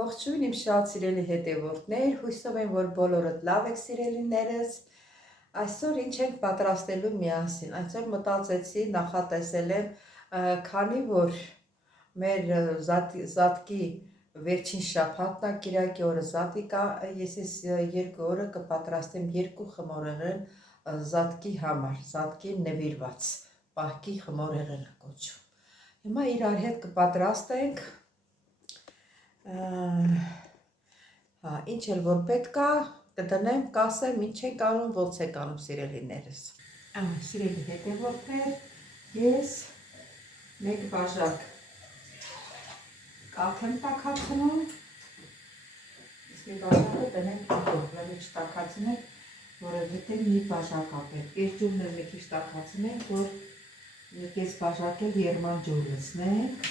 Ողջույն իմ շատ սիրելի հետևորդներ, հույսով եմ, որ բոլորդ լավ եք սիրելիներս։ Այսօր ինչ ենք պատրաստելու միասին։ Այսօր մտածեցի, նախատեսել եմ, քանի որ մեր զատկի վերջին շաբաթն է, կիրակի օրը զատիկ է, ես այս 2 օրը կպատրաստեմ 2 խմորեղեն զատկի համար, զատկի նվիրված, պահքի խմորեղեն կոչվում։ Հիմա իրար հետ կպատրաստենք ինչ էլ որ պետք է կդնեմ, կասեմ, ինչ ենք անում, ոնց ենք անում սիրելիներս։ Սիրելի հետևորդներ, ես 1 բաժակ կաթ եմ տաքացնում, իսկ մի բաժակը դնեմ ատով, լավ չտաքացնենք, որովհետև մի բաժակ է պետք։ Այս ջուրն էլ մի քիչ տաքացնենք, որ մի կես բաժակ էլ երման ջուր լցնենք։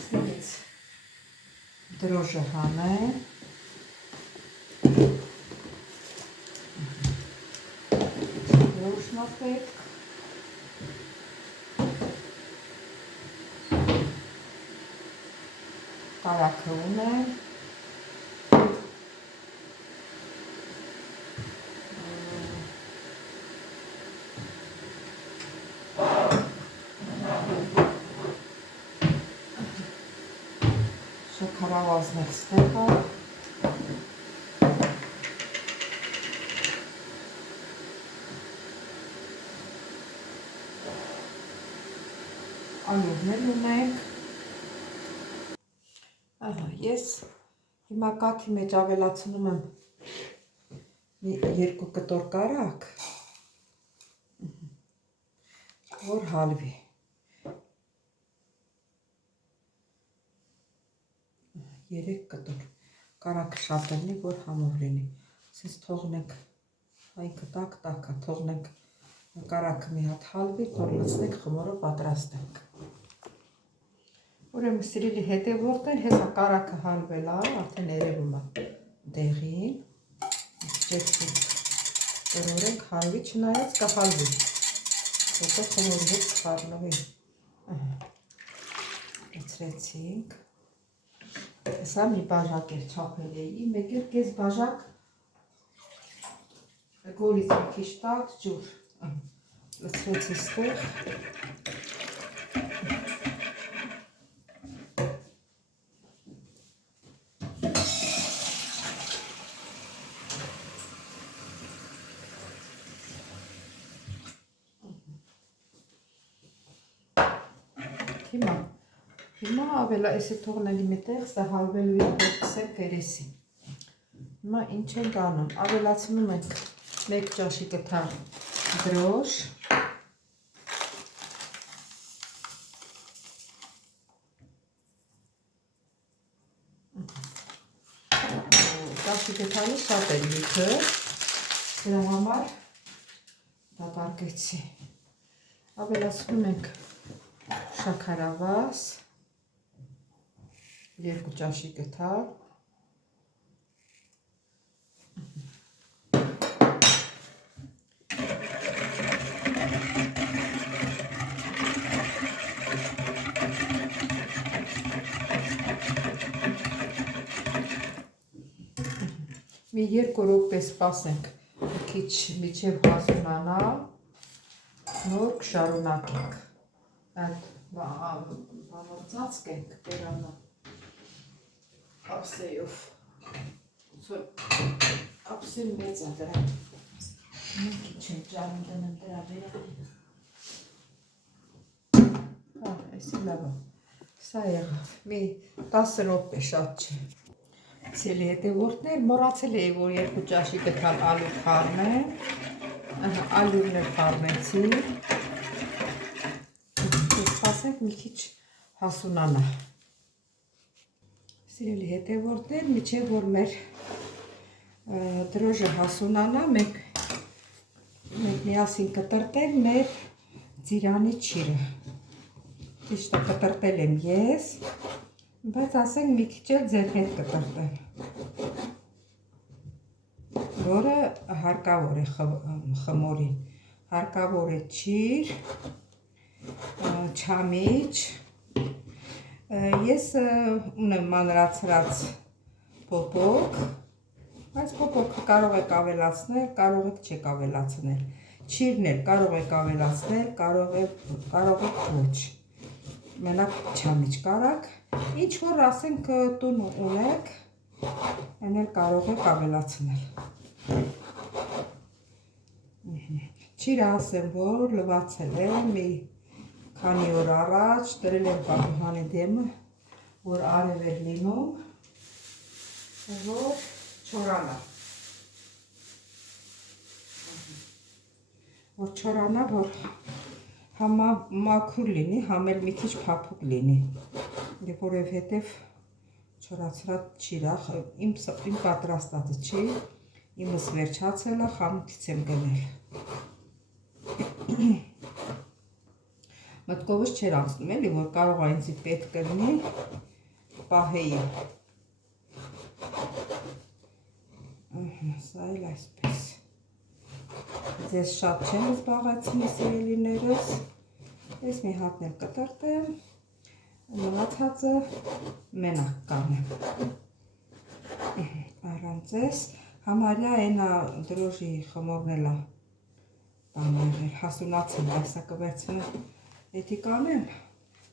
Ստեղից դրոժը հանեմ, դրոժն է պետք, կարագը ունեմ, շաքարավազն էլ ստեղ է, ալյուրն էլ ունենք։ Ես հիմա կաթի մեջ ավելացնում եմ 2 կտոր կարագ, որ հալվի։ 3 կտոր կարագ շատ լինի, որ համով լինի։ Սենց թողնենք, այնքը տաք-տաք է, թողնենք կարագը մի հատ հալվի, թող լցնենք, խմորը պատրաստենք։ Ուրեմն սիրելի հետևորդներ, հեսա կարագը հալվել է, արդեն երևում է դեղին, տրորենք հալվի, չնայած կհալվի, հետո խմորի հետ կխառնվի։ Լցրեցինք, հեսա մի բաժակ էլ չափել էի, մեկ էլ կես բաժակ գոլից մի քիչ տաք ջուր, լցրեցի ստեղ։ Հիմա ավելացի թողնելի միտեղ, սա հալվելու է կսեմ կերեսին։ Հիմա ինչ ենք անում, ավելացնում ենք 1 ճաշի կթար դրոշ, ճաշի կթարը շատ է լիքը, դրա համար դատարկեցի։ Ավելացնում ենք շաքարավազ, 2 ճաշի կթար, մի 2 րոպե սպասենք, մի քիչ միջև հասունանա, նոր կշարունակենք։ Այդ բանորձացք ենք բերանա ափսեյով, ափսեն մեծ է դրա, մի քիչ են ճարում դնեմ դրա բերանա, այսի լավ է, սա եղավ, մի 10 րոպե շատ չէ։ Սիրելի հետևորդներ, մոռացել էի, որ 2 ճաշի կթալ ալյուր խառնեմ, ալյուրն էլ խառնեցի, սպասենք մի քիչ հասունանա։ Սիրելի հետևորդներ, միջև որ մեր դրոժը հասունանա, մենք միասին կտրտենք մեր ծիրանի չիրը։ Ճիշտ է, կտրտել եմ ես, բայց ասենք մի քիչ էլ ձեր հետ կտրտեմ, որը հարկավոր է խմորին, հարկավոր է չիր, չամիչ, Ես ունեմ մանրացրած փոփոք, բայց փոփոքը կարող եք ավելացնել, կարող եք չեք ավելացնել։ Չիրներ կարող եք ավելացնել, կարող եք ոչ։ Մենակ չամիջ կարակ, ինչ որ ասենք տուն ունեք, այն էլ կարող եք ավելացնել։ Չիրը ասեմ, որ լվացել եմ մի քանի օր առաջ, դրել եմ պատուհանի դեմը, որ արև էր լինում, որ չորանա։ Որ չորանա, որ համա մաքուր լինի, համ էլ մի քիչ փափուկ լինի, որովհետև չորացրած չիրա, իմ պատրաստածը չի, իմս վերջացել է, խանութից եմ գնել։ Մտքովս չէր անցնում էլի, որ կարող է ինձ պետք կլինի պահեի։ Սա էլ այսպես։ Ձեզ շատ չեմ զբաղեցնի սիրելիներս, ես մի հատն էլ կտրտեմ, մնացածը մենակ կանեմ։ Առանց ես, համարյա այնա դրոժի խմորն էլ բան եղել, հասունացել, այսա կվերցնեմ, էդի կանեմ,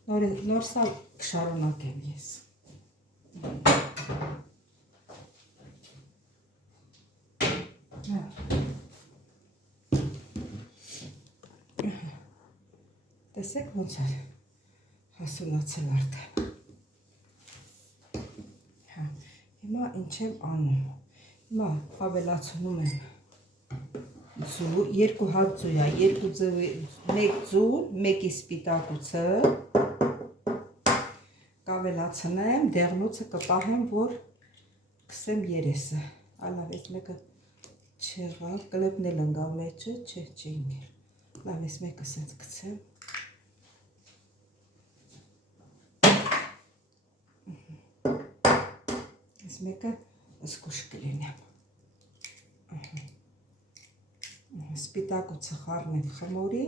նոր սա կշարունակեմ ես։ Տեսեք ոնց է հասունացել արդեն։ Հիմա ինչ եմ անում։ Հիմա ավելացնում եմ ձու, երկու հատ ձու է, երկու ձու, մեկ ձու, մեկի սպիտակուցը կավելացնեմ, դեղնուցը կպահեմ, որ կսեմ երեսը։ Ալավ էս մեկը չեղավ, կլեպնել ընգավ մեջը, չէ ինգել։ Լավ ես մեկը սենց կցեմ։ Ես մեկը զգուշ կլինեմ։ Սպիտակուցը խառնենք խմորի,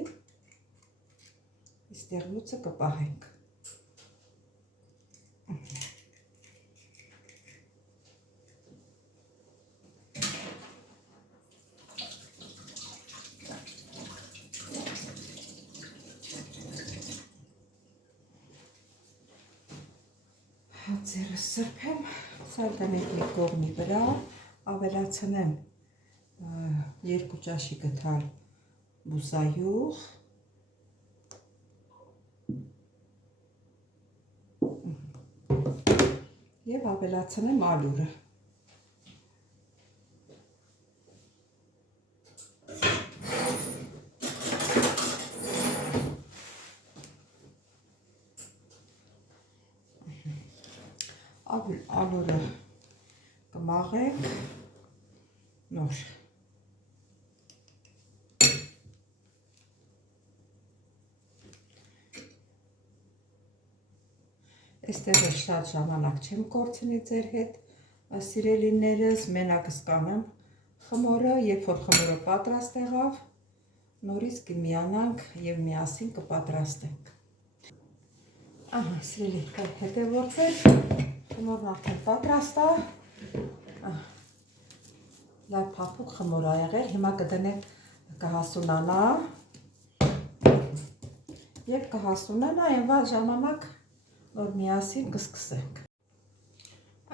իսկ դեղնուցը կպահենք։ Ձերը սրբեմ, սա տնենք մի կողմի վրա, ավելացնեմ 2 ճաշի գթալ բուսայուղ, և ավելացնեմ ալյուրը։ Ալյուրը կմաղենք նոր։ Այստեղ շատ ժամանակ չեմ կորցնի ձեր հետ, սիրելիներս, մենակս կանեմ խմորը, երբ որ խմորը պատրաստ եղավ, նորից կմիանանք և միասին կպատրաստենք։ Ահա, սիրելի հետևորդներ, խմորն արդեն պատրաստ է, լավ փափուկ խմոր ա եղել, հիմա կդնենք կհասունանա և կհասունանա այն վաղ ժամանակ նոր միասին կսկսենք։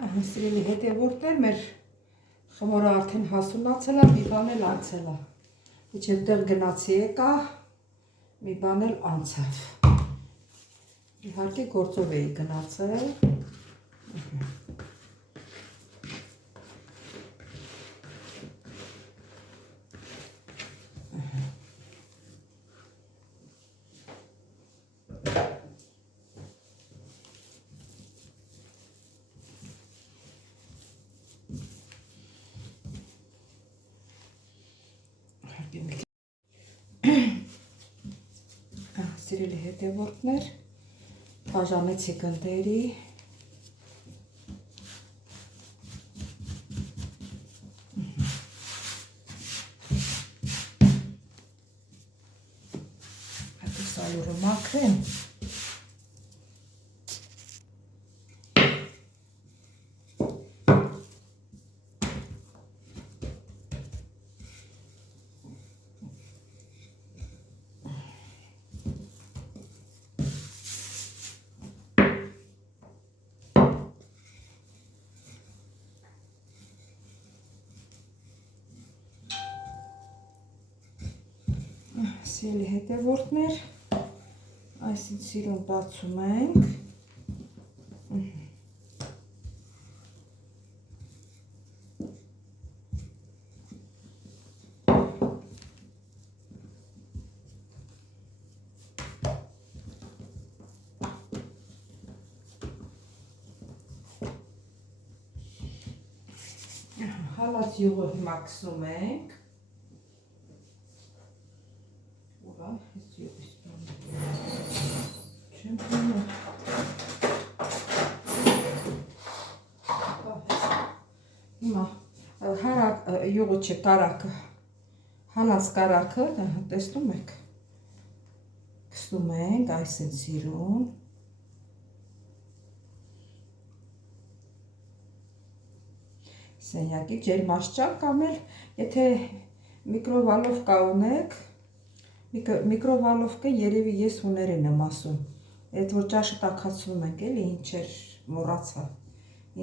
Ահա, սիրելի հետևորդներ, մեր խմորը արդեն հասունացել է, մի բան էլ անցել է։ Իջև տեղ գնացի եկա, մի բան էլ անցավ։ Իհարկե գործով էի գնացել։ Սիրելի հետևորդներ, բաժանեցի գնդերի, այդպես ալյուրը մաքրեմ, Սիրելի հետևորդներ, այսին սիրուն բացում ենք։ Հալած յուղը հիմա կսում ենք։ Հիմա յուղը չէ կարակը, հալած կարակը, տեսնում եք, կսում ենք այսին սիրուն։ Սենյակի ջերմաշճան կամ էլ եթե միկրովալովկա ունեք, միկրովալովկա երևի ես ուներեն եմ ասում, այդ որ ճաշը տաքացնում ենք էլի, ինչ էր մոռացա,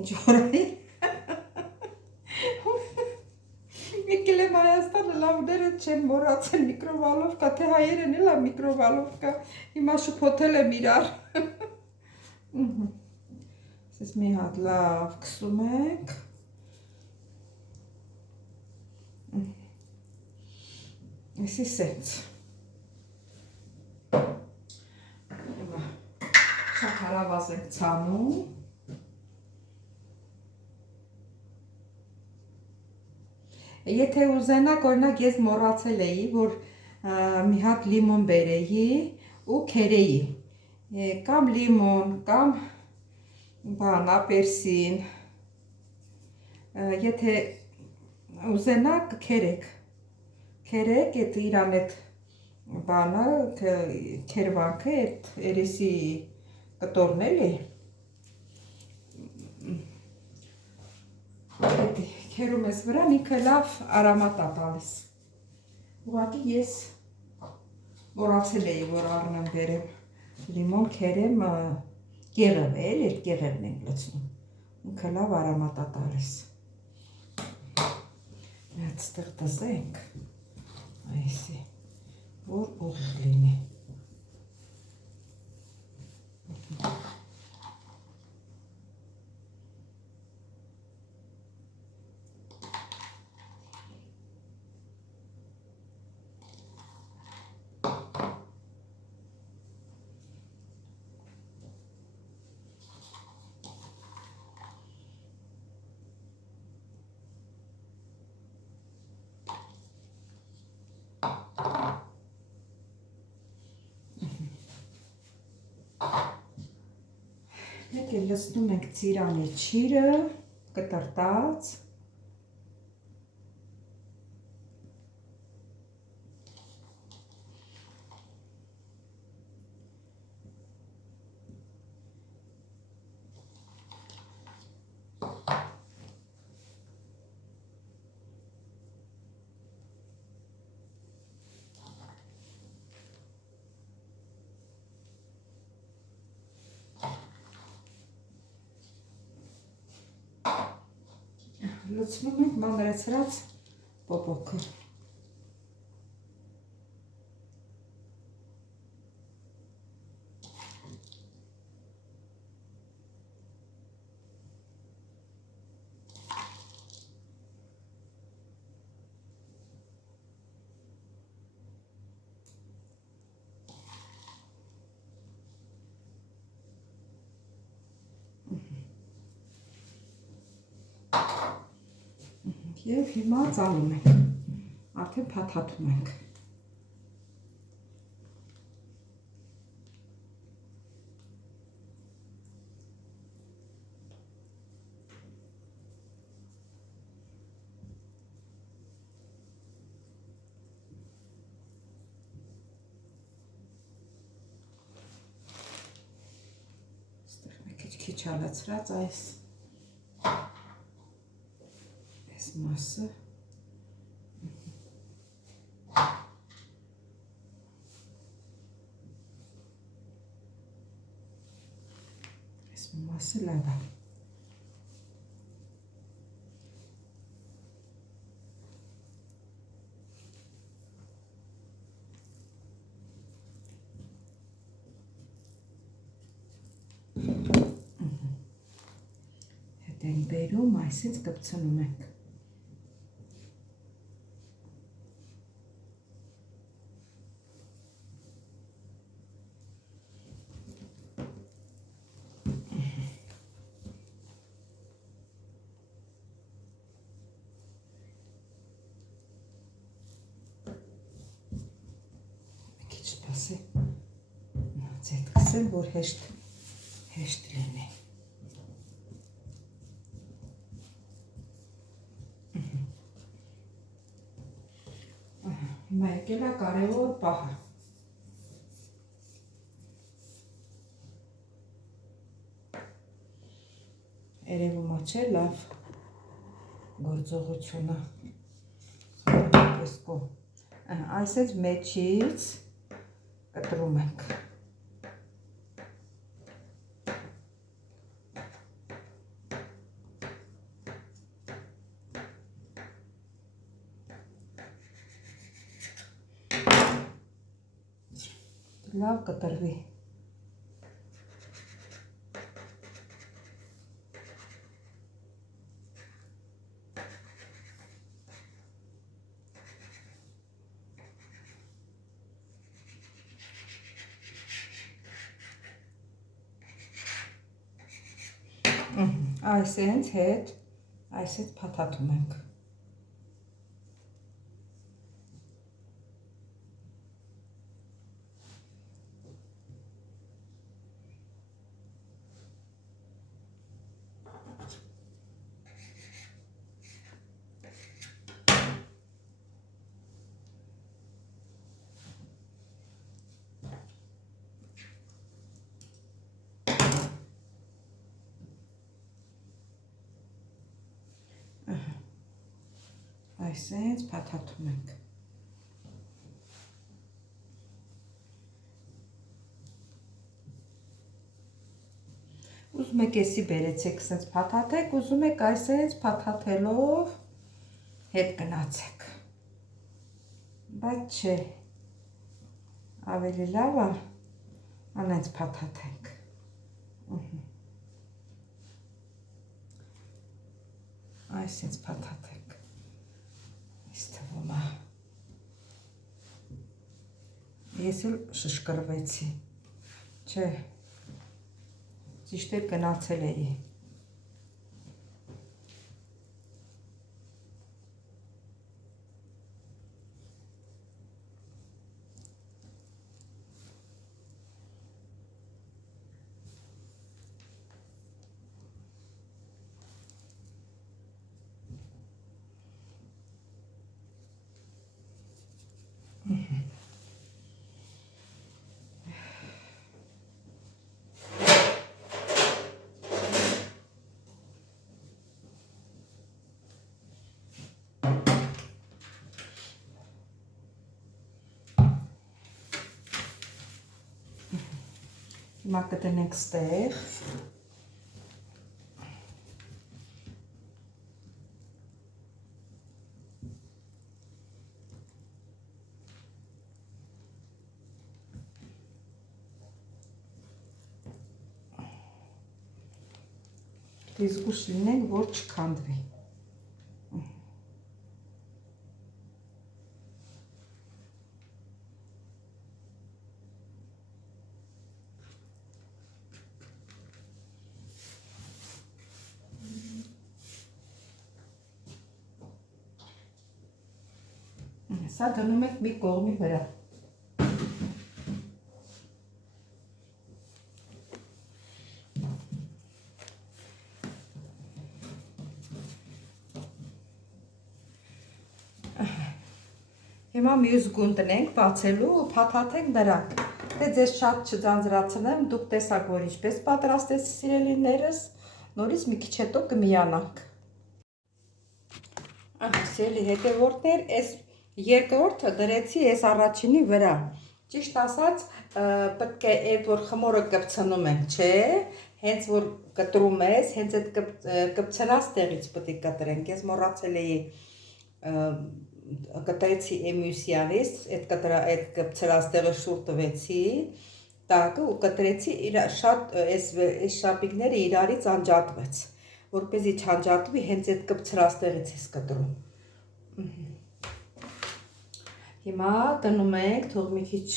ինչ որ է, եկել եմ Հայաստանը, լավները չեն մոռացել միկրովալովկա, թե հայերեն էլ է միկրովալովկա, հիմա շփոթել եմ իրար, ասես մի հատ լավ կսում ենք, այսի սենց, շաքարավազ ենք ցանում, եթե ուզենաք, օրինակ ես մոռացել էի, որ մի հատ լիմոն բերեի ու քերեի, կամ լիմոն, կամ ապերսին, եթե ուզենաք քերեք, այդ իրան այդ բանը, քերվանքը, այդ երեսի կտորն էլի, քերում ես վրան, ինքը լավ արամատ է տալիս, ուղղակի ես մոռացել էի, որ առնեմ բերեմ, լիմոն քերեմ, գեղև է, այդ գեղևն ենք լցնում, ինքը լավ արամատ է տալիս, մի հատ ստեղ դզենք, այսի, որ ուղիղ լինի, Մեկ էլ լցնում ենք ծիրանի չիրը, կտրտած, լցնում ենք մանրացրած պոպոկը։ Եվ հիմա ծալում ենք, արդեն փաթաթում ենք։ Ստեղ մի քիչ հալացրած այս մասը այս մասը լավ է հետ ենք բերում, այսինչ կպցնում ենք։ Քիչ սպասի։ Ձետ կսեմ, որ հեշտ լինի։ Հիմա եկել է կարևոր պահը։ Երևում է չէ լավ գործողությունը։ Այսպես մեջից կտրում ենք։ Լավ կտրվի։ Այսենց փաթաթում ենք։ Այսենց փաթաթում ենք։ Ուզում եք էսի բերեցեք, սենց փաթաթեք, ուզում եք այսենց փաթաթելով հետ գնացեք։ Բայց չէ, ավելի լավ է անենց փաթաթենք։ Այսենց փաթաթեք։ Ես թվում է։ Ես էլ շշկրվեցի, չէ, ճիշտ էլ գնացել էի։ Հիմա կդնենք ստեղ։ Դիզգուշ լինենք, որ չքանդվի։ Սա դնում եք մի կողմի վրա։ Հիմա մյուս գունդն ենք բացելու ու փաթաթենք նրանք։ Դե ձեզ շատ չձանձրացնեմ, դուք տեսաք, որ ինչպես պատրաստեց սիրելիներս, նորից մի քիչ հետո կմիանանք։ Սիրելի հետևորդներ, այս երկրորդը դրեցի այս առաջինի վրա։ Ճիշտ ասած, պետք է այդ որ խմորը կպցնում ենք, չէ, հենց որ կտրում ես, հենց այդ կպցնած տեղից պետք է կտրենք։ Ես մոռացել էի կտրեցի էմյուսյանից, այդ կպցրած տեղը շուռ տվեցի, տակը ու կտրեցի շատ այս շապիկները իրարից անջատվեց։ որպեսզի չանջատվի, հենց այդ կպցրաստեղից ես կտրում։ Հիմա դնում ենք, թող մի քիչ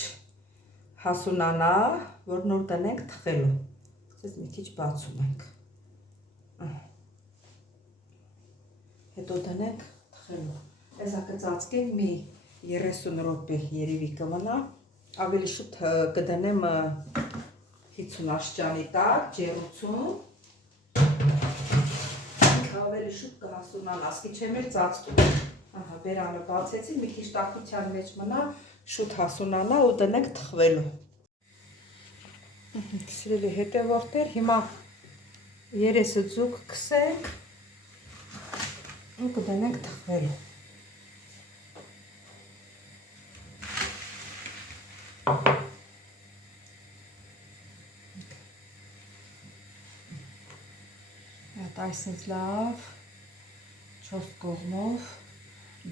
հասունանա, որ նոր դնենք թխելու։ Այսպես մի քիչ բացում ենք։ Հետո դնենք թխելու։ Այսա կծածկենք մի 30 րոպե երևի կմնա, ավելի շուտ կդնեմ 50 աստիճանի տակ, ջեռուցում, ավելի շուտ կհասունանա, ասկի չեմ էլ ծածկում, բերանը բացեցի, մի քիչ տաքության մեջ մնա, շուտ հասունանա ու դնենք թխվելու։ Սիրելի հետևորդներ, հիմա երեսը ձուկ քսենք ու կդնենք թխվելու։ Այսինքն լավ 4 կողմով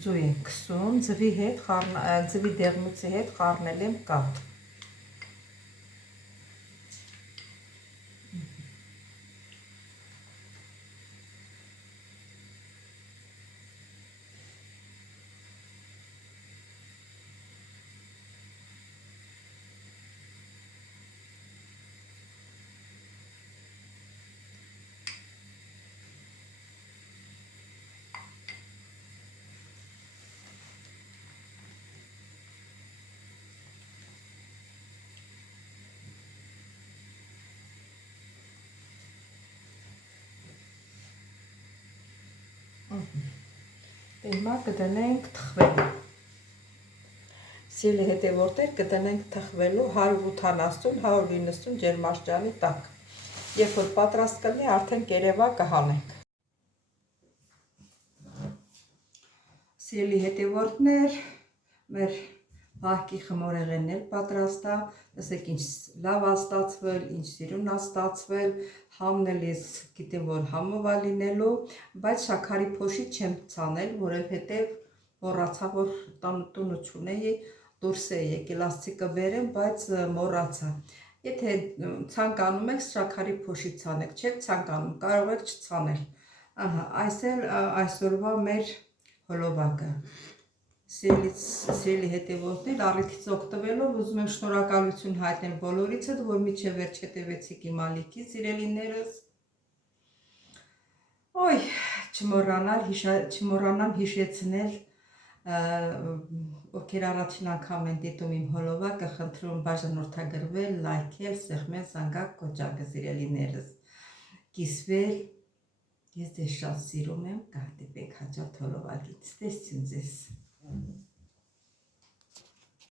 ձու ենք քսում, ձվի հետ, ձվի դեղնուցի հետ խառնել եմ կաթ։ Հիմա կդնենք թխվելու։ Սիրելի հետևորդներ, կդնենք թխվելու 180-190 ջերմաստիճանի տակ։ Երբ որ պատրաստ կլինի, արդեն կերևա կհանենք։ Սիրելի հետևորդներ, մեր վահքի խմորեղենն էլ պատրաստ է, տեսեք ինչ լավ է ստացվել, ինչ սիրուն է ստացվել, համն էլ ես գիտեմ, որ համով է լինելու, բայց շաքարի փոշի չեմ ցանել, որովհետև մոռացա, որ տունը չունեի, դուրս է եկել, ասացի կբերեմ, բայց մոռացա։ Եթե ցանկանում եք շաքարի փոշի ցանեք, չեք ցանկանում, կարող եք չցանել։ Այս էլ այսօրվա մեր հոլովակը։ Սիրելի հետևորդներ, առիթից օգտվելով ուզում եմ շնորհակալություն հայտնել բոլորիցդ, որ մինչև վերջ հետևեցիք իմ ալիքի, սիրելիներս։ Ոյ, չմոռանամ հիշեցնել, ովքեր առաջին անգամ են դիտում իմ հոլովակը, խնդրում բաժանորդագրվել, լայքել, սեղմել զանգակ կոճակը, սիրելիներս։ Կիսվել, ես ձեզ շատ սիրում եմ, կհանդիպենք հաջորդ հոլովակից, տեսություն ձեզ։